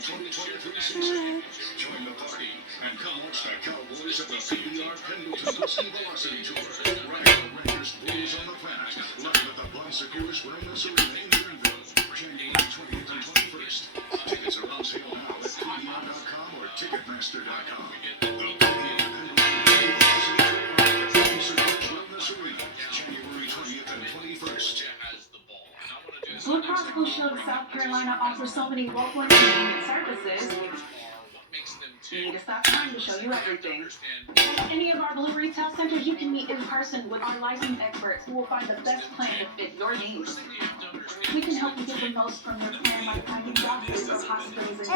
2023 season. Join the party and come watch the Cowboys at the PBR Pendleton Husky Velocity Tour. Ride the Rangers Blues on the planet. Live at the Bon Secours Wellness Arena in Greenville. January 20th and 21st. Tickets are on sale now at PBR.com or Ticketmaster.com. The PBR Pendleton Husky Velocity Tour at the Bon Secours Wellness Arena. January 20th and 21st. Blue Cross Blue Shield of South Carolina offers so many local and convenient services. You need to stop trying to show you everything. At any of our Blue Retail Centers, you can meet in person with our licensed experts who will find the best plan to fit your needs. We can help you get the most from your plan by finding doctors or hospitals in